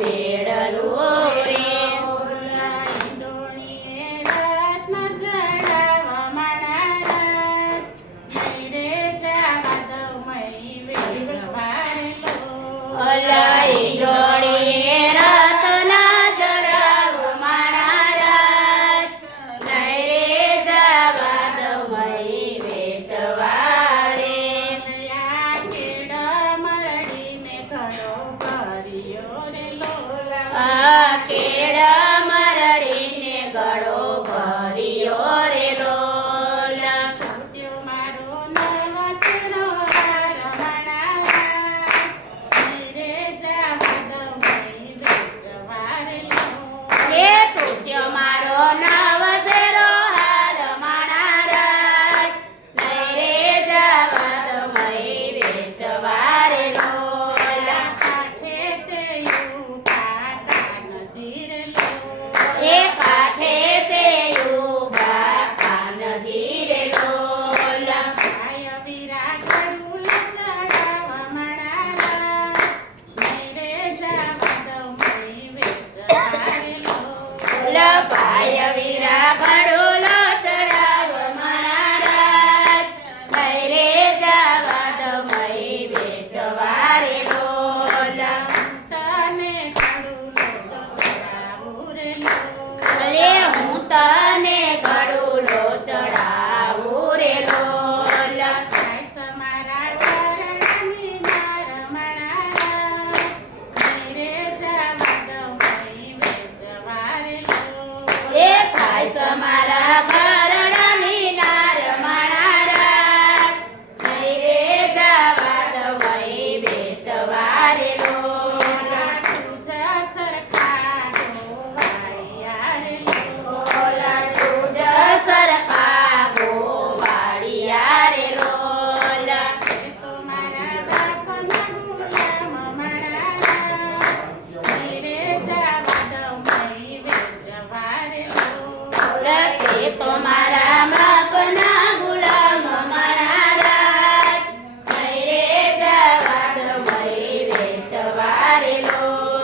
વેડલું રે અલાઈ ડોળીએ રત્ના ચડાવ મારા રાજ નહીં રે જવા દઉં મહી વેચવા રે આ કેળ મરડીને ગળો ભર્યો રે લોલ એ તૂટ્યો મારો નવસેરો હાર મારા રાજ નહીં રે જવા દઉં મહી વેચવા રે લોલ એ કાઠે તે ઉભા કાનજી રે લોલ ભાઈ વીરા ઘડોલો ચડાવ મારા રાજ નહીં રે જવા દઉં મહી વેચવા રે લોલ ભલે હું તને ઘડોલો ચડાવું રે લોલ એ થાય સમારા ઘરડાની નાર મારા રાજ નહીં રે જવા દઉં મહી વેચવા રે લોલ ઓલા તુજ સરખા ગોવાળિયા રે લોલ છે તો મારા બાપના ગુલામ મારા રાજ નહીં રે જવા દઉં મહી વેચવા રે લોલ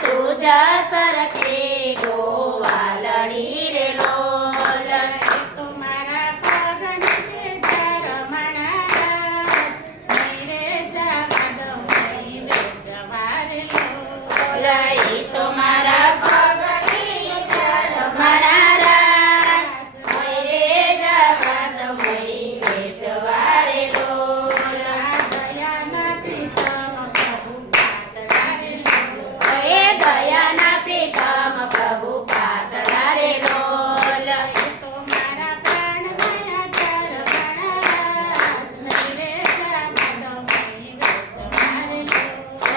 તુજ સરખી ગોવાલણી રે લોલ લઈ તો મારા પગની ચર મારા રાજ નહીં રે જવા દઉં મહી વેચવા રે લોલ એ દયાના પ્રીતમ પ્રભુ પાતળા રે લોલ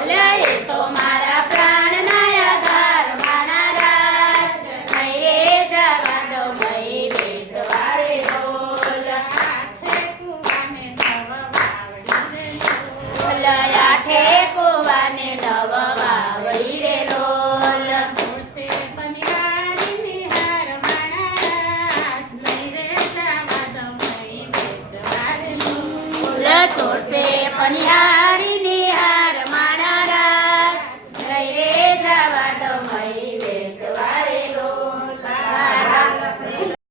લઈ તો મારા પ્રાણ નાયધાર મારા રાજ નહીં રે જવા દઉં મહી વેચવા રે લોલ આઠે કુવાને નવ વાવડી રે લોલ ચોરસે પનિહારી